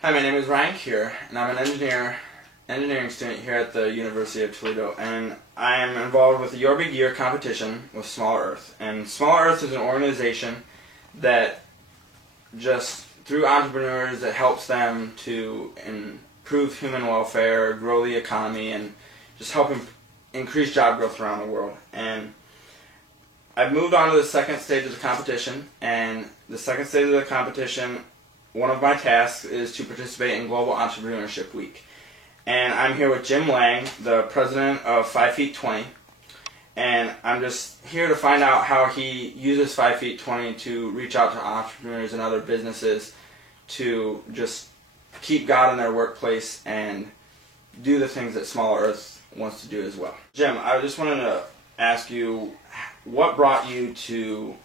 Hi, my name is Ryan Kier, and I'm an engineering student here at the University of Toledo, and I am involved with the Your Big Year competition with Small Earth. And Small Earth is an organization that just, through entrepreneurs, that helps them to improve human welfare, grow the economy, and just help increase job growth around the world. And I've moved on to the second stage of the competition, and the second stage of the competition, one of my tasks is to participate in Global Entrepreneurship Week. And I'm here with Jim Lang, the president of 5 Feet 20, and I'm just here to find out how he uses 5 Feet 20 to reach out to entrepreneurs and other businesses to just keep God in their workplace and do the things that Small Earth wants to do as well. Jim, I just wanted to ask you, what brought you to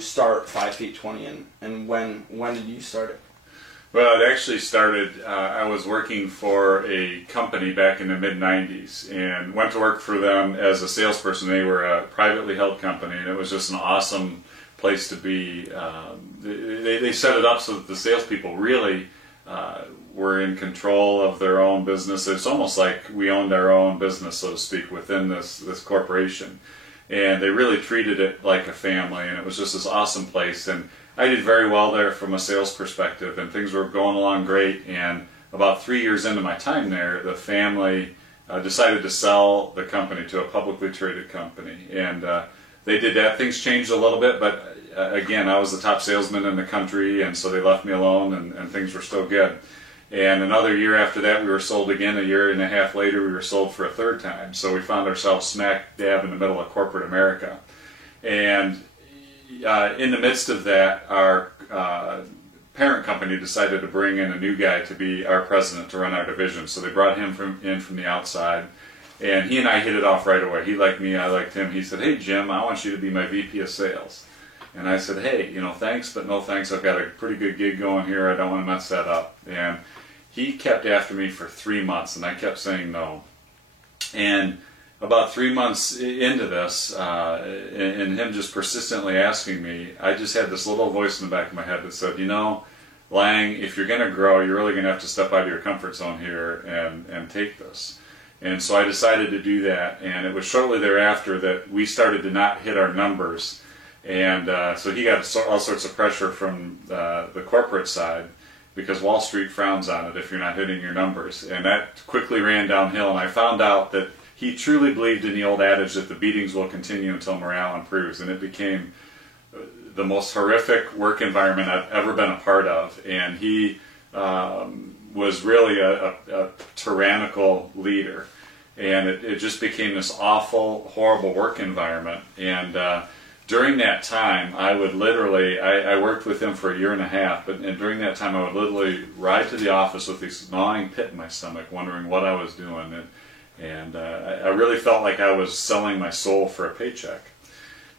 start 5 Feet 20, and when did you start it? Well, it actually started, I was working for a company back in the mid-90s and went to work for them as a salesperson. They were a privately held company, and it was just an awesome place to be. They set it up so that the salespeople really were in control of their own business. It's almost like we owned our own business, so to speak, within this corporation. And they really treated it like a family, and it was just this awesome place. And I did very well there from a sales perspective, and things were going along great. And about 3 years into my time there, the family decided to sell the company to a publicly traded company. And they did that. Things changed a little bit, but again, I was the top salesman in the country, and so they left me alone, and things were still good. And another year after that, we were sold again. A year and a half later, we were sold for a third time. So we found ourselves smack dab in the middle of corporate America. And in the midst of that, our parent company decided to bring in a new guy to be our president, to run our division. So they brought him in from the outside. And he and I hit it off right away. He liked me, I liked him. He said, "Hey, Jim, I want you to be my VP of sales." And I said, "Hey, thanks, but no thanks. I've got a pretty good gig going here. I don't want to mess that up." And he kept after me for 3 months, and I kept saying no. And about 3 months into this, and him just persistently asking me, I just had this little voice in the back of my head that said, "Lang, if you're going to grow, you're really going to have to step out of your comfort zone here and take this." And so I decided to do that, and it was shortly thereafter that we started to not hit our numbers. And so he got all sorts of pressure from the corporate side, because Wall Street frowns on it if you're not hitting your numbers. And that quickly ran downhill, and I found out that he truly believed in the old adage that the beatings will continue until morale improves. And it became the most horrific work environment I've ever been a part of. And he was really a tyrannical leader. And it just became this awful, horrible work environment. And during that time, I would literally, I worked with him for a year and a half, and during that time I would literally ride to the office with this gnawing pit in my stomach, wondering what I was doing. And I really felt like I was selling my soul for a paycheck.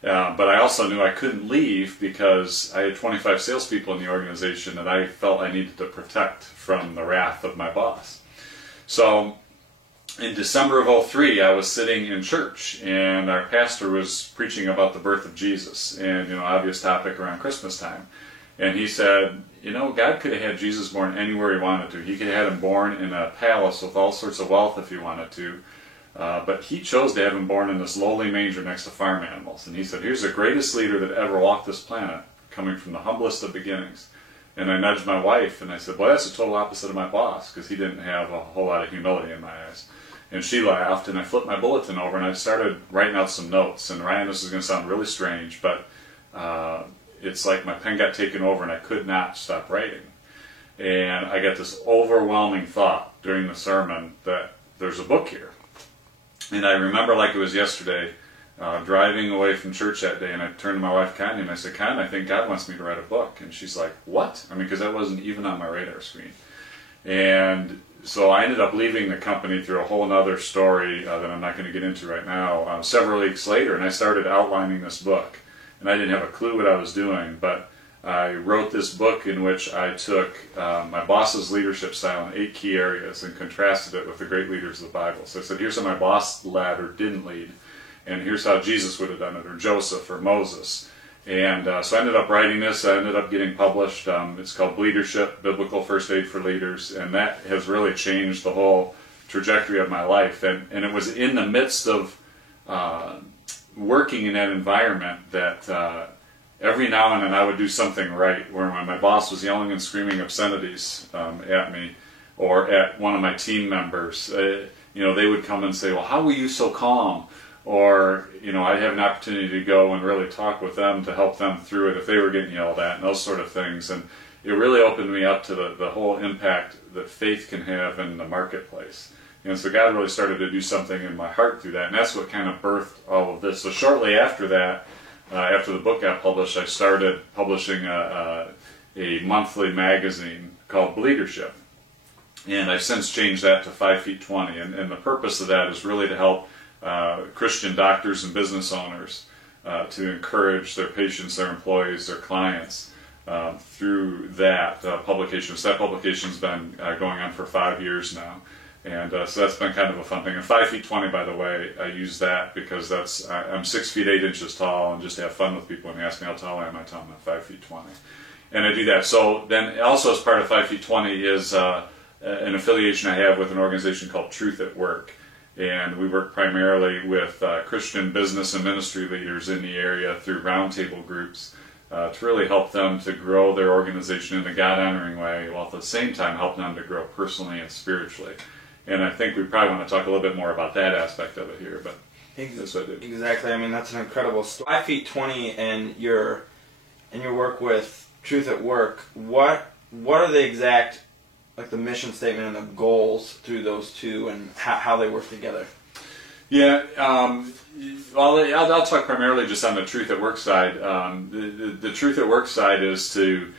But I also knew I couldn't leave because I had 25 salespeople in the organization that I felt I needed to protect from the wrath of my boss. So in December of 2003, I was sitting in church, and our pastor was preaching about the birth of Jesus, and obvious topic around Christmas time. And he said, God could have had Jesus born anywhere he wanted to. He could have had him born in a palace with all sorts of wealth if he wanted to, but he chose to have him born in this lowly manger next to farm animals. And he said, here's the greatest leader that ever walked this planet, coming from the humblest of beginnings. And I nudged my wife, and I said, well, that's the total opposite of my boss, because he didn't have a whole lot of humility in my eyes. And she laughed, and I flipped my bulletin over, and I started writing out some notes. And Ryan, this is going to sound really strange, but it's like my pen got taken over, and I could not stop writing. And I got this overwhelming thought during the sermon that there's a book here. And I remember like it was yesterday, driving away from church that day, and I turned to my wife, Connie, and I said, "Connie, I think God wants me to write a book." And she's like, "What?" because that wasn't even on my radar screen. And so I ended up leaving the company through a whole other story that I'm not going to get into right now, several weeks later, and I started outlining this book. And I didn't have a clue what I was doing, but I wrote this book in which I took my boss's leadership style in 8 key areas and contrasted it with the great leaders of the Bible. So I said, here's how my boss led or didn't lead, and here's how Jesus would have done it, or Joseph, or Moses. And so I ended up writing this. I ended up getting published. It's called Leadership, Biblical First Aid for Leaders. And that has really changed the whole trajectory of my life. And it was in the midst of working in that environment that every now and then I would do something right, where when my boss was yelling and screaming obscenities at me or at one of my team members, they would come and say, well, how were you so calm? Or, I'd have an opportunity to go and really talk with them to help them through it if they were getting yelled at and those sort of things. And it really opened me up to the whole impact that faith can have in the marketplace. And so God really started to do something in my heart through that. And that's what kind of birthed all of this. So shortly after that, after the book got published, I started publishing a monthly magazine called Leadership. And I've since changed that to 5 feet 20. And the purpose of that is really to help Christian doctors and business owners to encourage their patients, their employees, their clients through that publication. So that publication's been going on for 5 years now. And so that's been kind of a fun thing. And 5 feet 20, by the way, I use that because I'm 6 feet 8 inches tall, and just to have fun with people. When they ask me how tall I am, I tell them I'm 5 feet 20. And I do that. So then also as part of 5 feet 20 is an affiliation I have with an organization called Truth at Work. And we work primarily with Christian business and ministry leaders in the area through roundtable groups to really help them to grow their organization in a God-honoring way, while at the same time help them to grow personally and spiritually. And I think we probably want to talk a little bit more about that aspect of it here, but that's what I do. Exactly. I mean, that's an incredible story. 5 feet 20 and your work with Truth at Work, what are the exact, like the mission statement and the goals through those two and how they work together? Yeah, I'll talk primarily just on the Truth at Work side. The Truth at Work side is to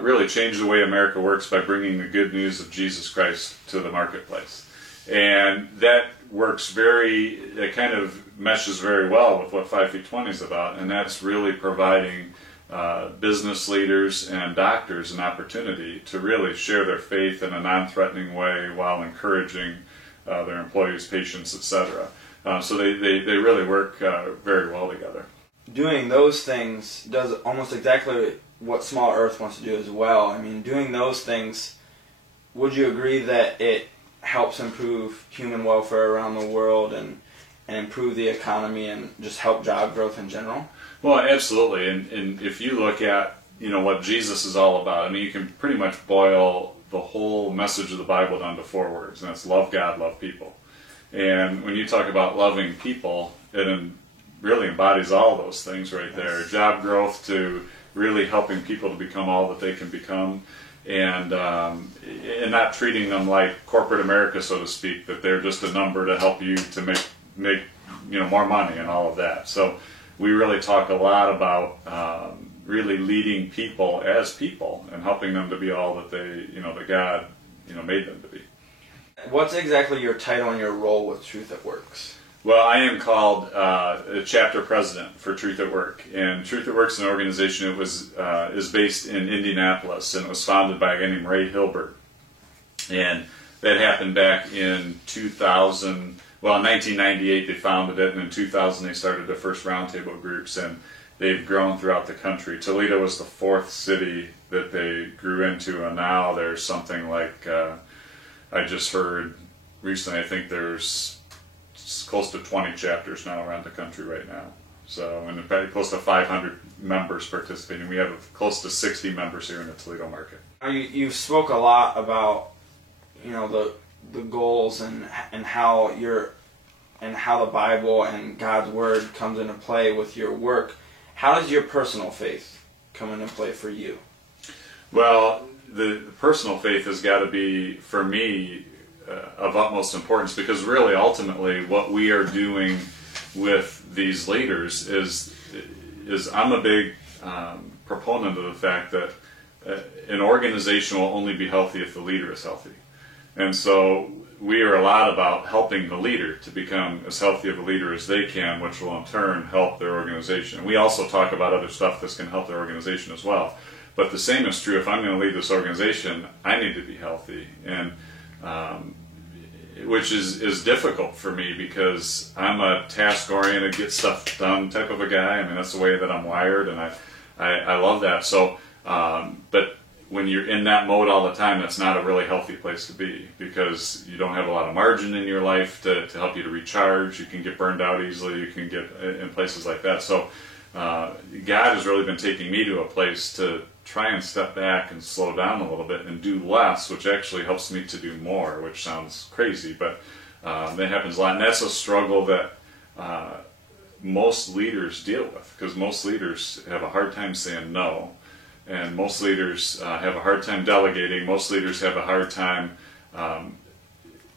really change the way America works by bringing the good news of Jesus Christ to the marketplace. And that that kind of meshes very well with what 5 feet 20 is about, and that's really providing business leaders and doctors an opportunity to really share their faith in a non-threatening way while encouraging their employees, patients, etc. So they really work very well together. Doing those things does almost exactly what Small Earth wants to do as well. I mean, doing those things, would you agree that it helps improve human welfare around the world and improve the economy and just help job growth in general? Well, absolutely. And if you look at what Jesus is all about, I mean, you can pretty much boil the whole message of the Bible down to 4 words, and that's love God, love people. And when you talk about loving people, it really embodies all those things right there. Job growth to really helping people to become all that they can become, and not treating them like corporate America, so to speak, that they're just a number to help you to make more money and all of that. So we really talk a lot about really leading people as people and helping them to be all that that God made them to be. What's exactly your title and your role with Truth at Works? Well, I am called a chapter president for Truth at Work, and Truth at Work is an organization that is based in Indianapolis, and it was founded by a guy named Ray Hilbert, and that happened back in 2000. Well, in 1998 they founded it, and in 2000 they started the first roundtable groups, and they've grown throughout the country. Toledo was the 4th city that they grew into, and now there's something like I just heard recently. I think there's close to 20 chapters now around the country right now. So, and probably close to 500 members participating. We have close to 60 members here in the Toledo market. You spoke a lot about, the goals and how the Bible and God's Word comes into play with your work. How does your personal faith come into play for you? Well, the personal faith has got to be, for me, of utmost importance, because really ultimately what we are doing with these leaders is I'm a big proponent of the fact that an organization will only be healthy if the leader is healthy. And so we are a lot about helping the leader to become as healthy of a leader as they can, which will in turn help their organization. We also talk about other stuff that's going to help their organization as well. But the same is true if I'm going to lead this organization. I need to be healthy. And which is difficult for me because I'm a task-oriented, get stuff done type of a guy. I mean, that's the way that I'm wired, and I love that. So, but when you're in that mode all the time, that's not a really healthy place to be, because you don't have a lot of margin in your life to help you to recharge. You can get burned out easily. You can get in places like that. So God has really been taking me to a place to try and step back and slow down a little bit and do less, which actually helps me to do more, which sounds crazy, but that happens a lot. And that's a struggle that most leaders deal with, because most leaders have a hard time saying no. And most leaders have a hard time delegating. Most leaders have a hard time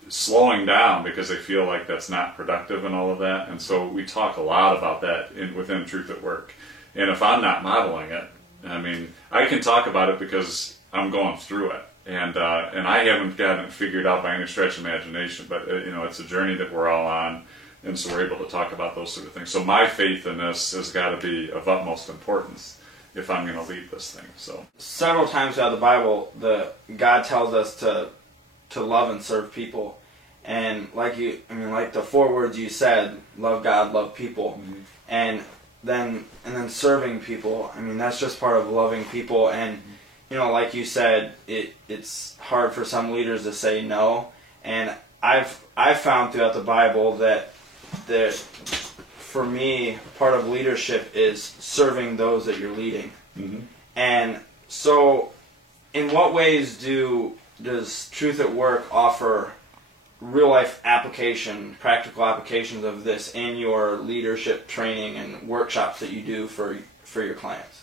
slowing down because they feel like that's not productive and all of that. And so we talk a lot about that within Truth at Work. And if I'm not modeling it, I mean, I can talk about it because I'm going through it. And I haven't gotten it figured out by any stretch of imagination, but it's a journey that we're all on. And so we're able to talk about those sort of things. So my faith in this has got to be of utmost importance if I'm going to lead this thing. So several times throughout the Bible, God tells us to love and serve people, and like the 4 words you said: love God, love people, and then serving people. I mean, that's just part of loving people. And like you said, it's hard for some leaders to say no. And I've found throughout the Bible that for me, part of leadership is serving those that you're leading. Mm-hmm. And so, in what ways does Truth at Work offer real-life application, practical applications of this in your leadership training and workshops that you do for your clients?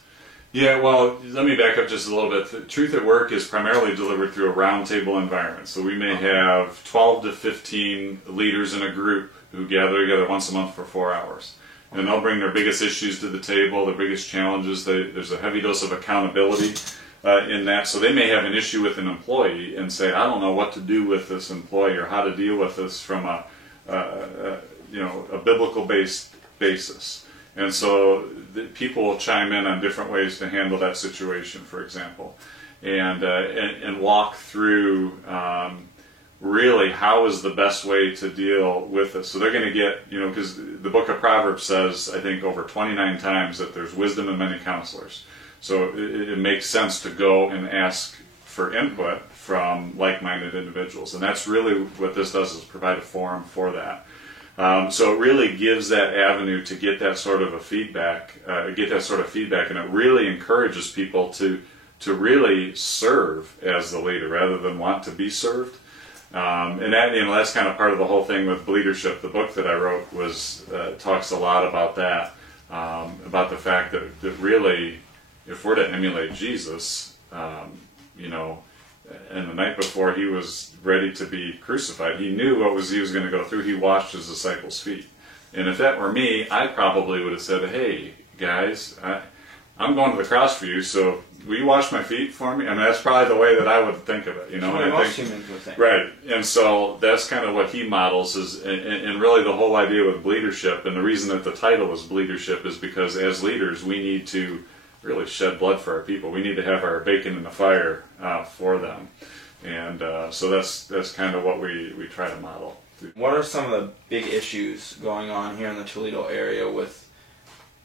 Yeah, well, let me back up just a little bit. Truth at Work is primarily delivered through a roundtable environment. So we may have 12 to 15 leaders in a group who gather together once a month for 4 hours. And they'll bring their biggest issues to the table, their biggest challenges. There's a heavy dose of accountability in that. So they may have an issue with an employee and say, I don't know what to do with this employee or how to deal with this from a biblical-based basis. And so people will chime in on different ways to handle that situation, for example, and walk through really how is the best way to deal with this. So they're going to get, because the book of Proverbs says, I think over 29 times, that there's wisdom in many counselors. So it makes sense to go and ask for input from like-minded individuals. And that's really what this does, is provide a forum for that. So it really gives that avenue to get that sort of feedback, and it really encourages people to really serve as the leader rather than want to be served. And that, that's kind of part of the whole thing with leadership. The book that I wrote talks a lot about that, about the fact that really, if we're to emulate Jesus, and the night before he was ready to be crucified, he knew he was going to go through. He washed his disciples' feet. And if that were me, I probably would have said, hey, guys, I'm going to the cross for you, so will you wash my feet for me? I mean, that's probably the way that I would think of it, Most humans would think. Right. And so that's kind of what he models, and really the whole idea with leadership, and the reason that the title is leadership is because as leaders, we need to really shed blood for our people. We need to have our bacon in the fire for them. And so that's kind of what we try to model. What are some of the big issues going on here in the Toledo area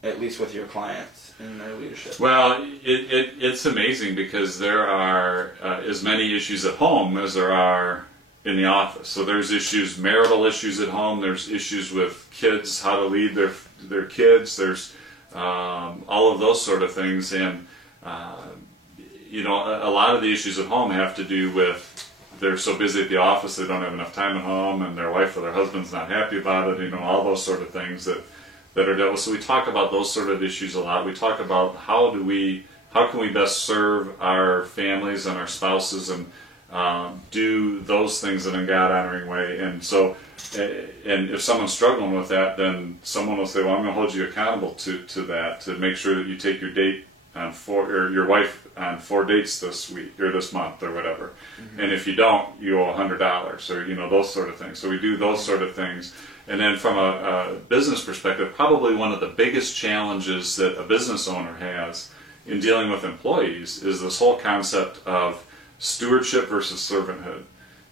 at least with your clients in their leadership? Well, it's amazing because there are as many issues at home as there are in the office. So there's marital issues at home. There's issues with kids, how to lead their kids. There's all of those sort of things. And, a lot of the issues at home have to do with they're so busy at the office they don't have enough time at home, and their wife or their husband's not happy about it, all those sort of things that are dealt with. So we talk about those sort of issues a lot. We talk about how can we best serve our families and our spouses and do those things in a God-honoring way. And so, and if someone's struggling with that, then someone will say, well, I'm going to hold you accountable to that, to make sure that you take your date on your wife on 4 dates this week or this month or whatever. Mm-hmm. And if you don't, you owe $100 or, those sort of things. So we do those sort of things. And then from a business perspective, probably one of the biggest challenges that a business owner has in dealing with employees is this whole concept of stewardship versus servanthood.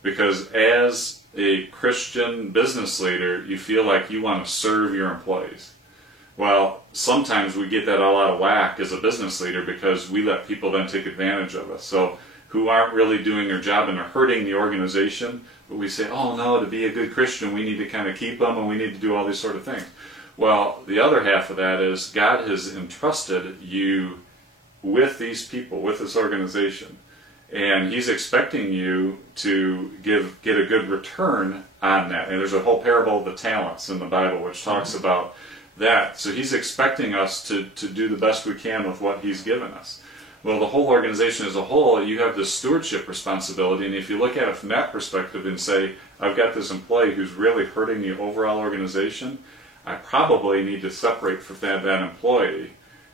because as a Christian business leader, you feel like you want to serve your employees. Well, sometimes we get that all out of whack as a business leader because we let people then take advantage of us. So who aren't really doing their job and are hurting the organization, but we say, oh no, to be a good Christian, we need to kind of keep them and we need to do all these sort of things. Well, the other half of that is God has entrusted you with these people, with this organization, and He's expecting you to get a good return on that. And there's a whole parable of the talents in the Bible which talks about that. So He's expecting us to do the best we can with what He's given us. Well, the whole organization as a whole, you have this stewardship responsibility, and if you look at it from that perspective and say, I've got this employee who's really hurting the overall organization, I probably need to separate from that employee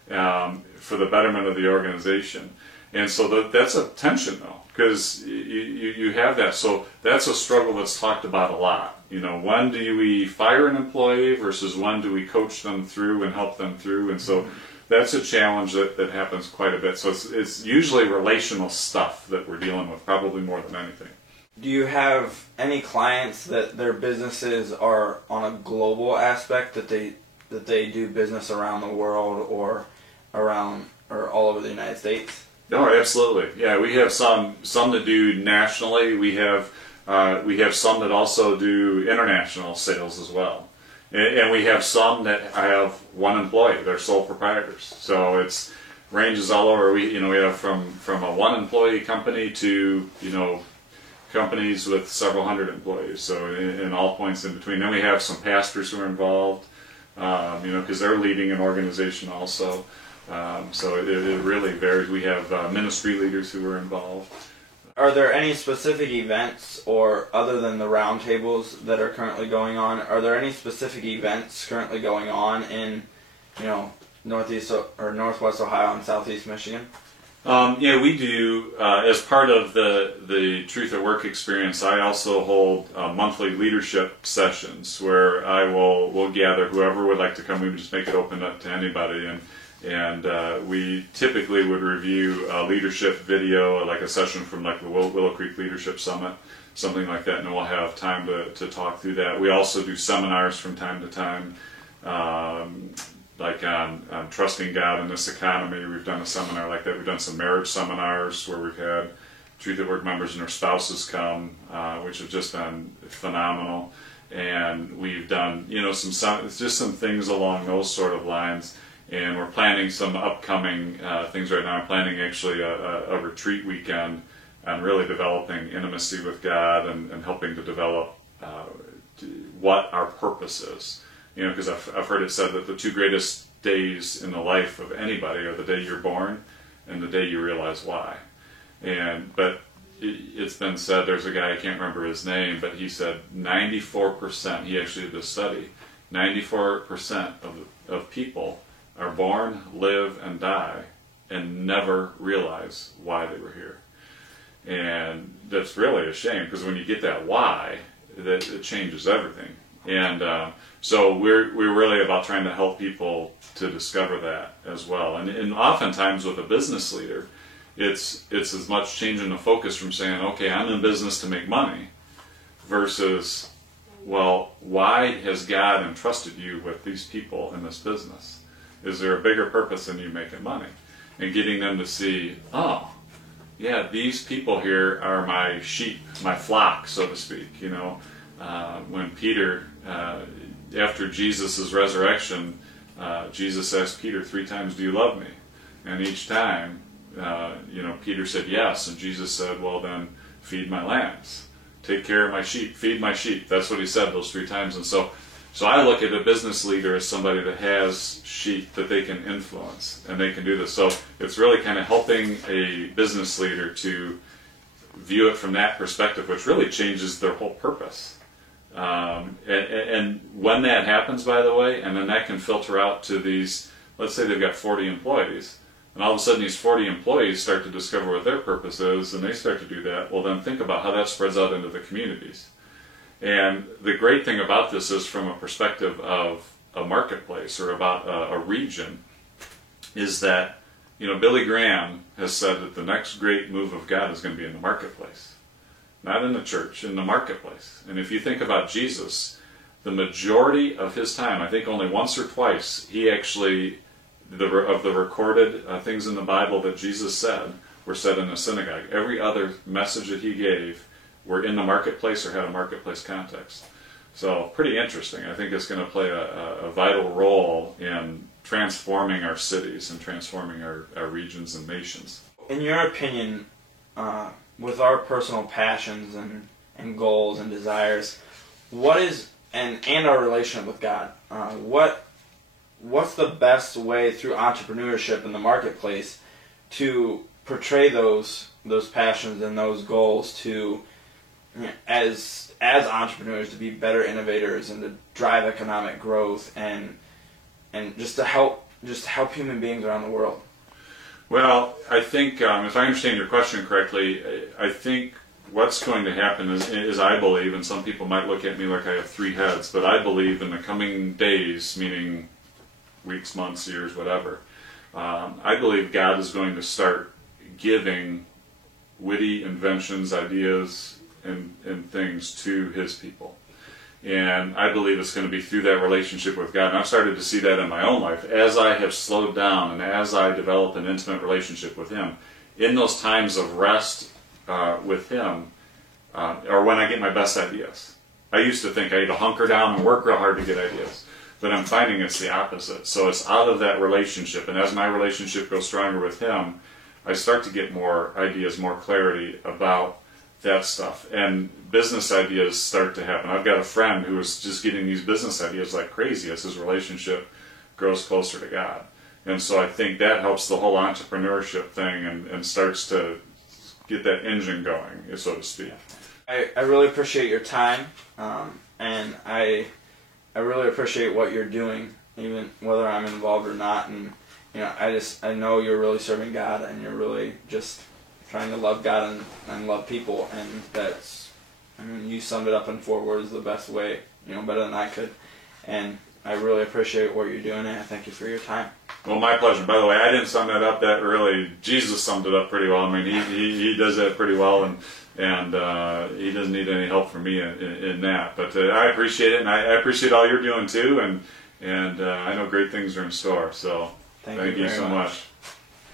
for the betterment of the organization. And so that's a tension, though, because you have that. So that's a struggle that's talked about a lot. You know, when do we fire an employee versus when do we coach them through and help them through? And so that's a challenge that happens quite a bit. So it's usually relational stuff that we're dealing with, probably more than anything. Do you have any clients that their businesses are on a global aspect, that they do business around the world or all over the United States? No, absolutely. Yeah, we have some that do nationally. We have some that also do international sales as well. And we have some that have one employee; they're sole proprietors. So it's ranges all over. We have from a one employee company to companies with several hundred employees. So in all points in between. Then we have some pastors who are involved, because they're leading an organization also. So it really varies. We have ministry leaders who are involved. Are there any specific events, or other than the roundtables that are currently going on, are there any specific events currently going on in, Northeast or Northwest Ohio and Southeast Michigan? Yeah, we do. As part of the Truth at Work experience, I also hold monthly leadership sessions where we'll gather whoever would like to come. We just make it open up to anybody, and we typically would review a leadership video, like a session from like the Willow Creek Leadership Summit, something like that, and we'll have time to talk through that. We also do seminars from time to time, like on trusting God in this economy. We've done a seminar like that. We've done some marriage seminars where we've had Truth at Work members and their spouses come, which have just been phenomenal. And we've done, some things along those sort of lines. And we're planning some upcoming things right now. I'm planning actually a retreat weekend on really developing intimacy with God and helping to develop what our purpose is. Because I've heard it said that the two greatest days in the life of anybody are the day you're born and the day you realize why. But it's been said, there's a guy, I can't remember his name, but he said 94%, he actually did this study, 94% of people are born, live, and die, and never realize why they were here. And that's really a shame, because when you get that why, that it changes everything. And so we're really about trying to help people to discover that as well. And oftentimes with a business leader, it's as much changing the focus from saying, okay, I'm in business to make money, versus, well, why has God entrusted you with these people in this business? Is there a bigger purpose than you making money? And getting them to see, oh, yeah, these people here are my sheep, my flock, so to speak. When Peter, after Jesus' resurrection, Jesus asked Peter 3 times, do you love me? And each time, Peter said yes, and Jesus said, well then, feed my lambs. Take care of my sheep, feed my sheep. That's what he said those 3 times. And so I look at a business leader as somebody that has sheep that they can influence, and they can do this. So it's really kind of helping a business leader to view it from that perspective, which really changes their whole purpose. And when that happens, by the way, and then that can filter out to these, let's say they've got 40 employees, and all of a sudden these 40 employees start to discover what their purpose is, and they start to do that, well then think about how that spreads out into the communities. And the great thing about this is, from a perspective of a marketplace or about a region, is that, Billy Graham has said that the next great move of God is going to be in the marketplace. not in the church, in the marketplace. And if you think about Jesus, the majority of his time, I think only once or twice, he actually, of the recorded things in the Bible that Jesus said, were said in a synagogue. Every other message that he gave were in the marketplace or had a marketplace context. So pretty interesting. I think it's going to play a vital role in transforming our cities and transforming our regions and nations. In your opinion, with our personal passions and goals and desires, what is, and our relationship with God, what's the best way through entrepreneurship in the marketplace to portray those passions and those goals to, as entrepreneurs, to be better innovators and to drive economic growth and just to help human beings around the world? Well, I think, if I understand your question correctly, I think what's going to happen is I believe, and some people might look at me like I have three heads, but I believe in the coming days, meaning weeks, months, years, whatever, I believe God is going to start giving witty inventions, ideas, and things to his people. And I believe it's going to be through that relationship with God. And I've started to see that in my own life. As I have slowed down and as I develop an intimate relationship with him, in those times of rest with him, or when I get my best ideas. I used to think I had to hunker down and work real hard to get ideas. But I'm finding it's the opposite. So it's out of that relationship. And as my relationship goes stronger with him, I start to get more ideas, more clarity about that stuff, and business ideas start to happen. I've got a friend who is just getting these business ideas like crazy as his relationship grows closer to God. And so I think that helps the whole entrepreneurship thing and starts to get that engine going, so to speak. I really appreciate your time, and I really appreciate what you're doing, even whether I'm involved or not. And I know you're really serving God, and you're really just trying to love God and love people, and you summed it up in 4 words the best way, better than I could. And I really appreciate what you're doing, and I thank you for your time. Well, my pleasure. By the way, I didn't sum that up that really. Jesus summed it up pretty well. I mean, he does that pretty well, and he doesn't need any help from me in that. But I appreciate it, and I appreciate all you're doing too, and I know great things are in store. So thank you so much.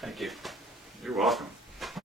Thank you. You're welcome.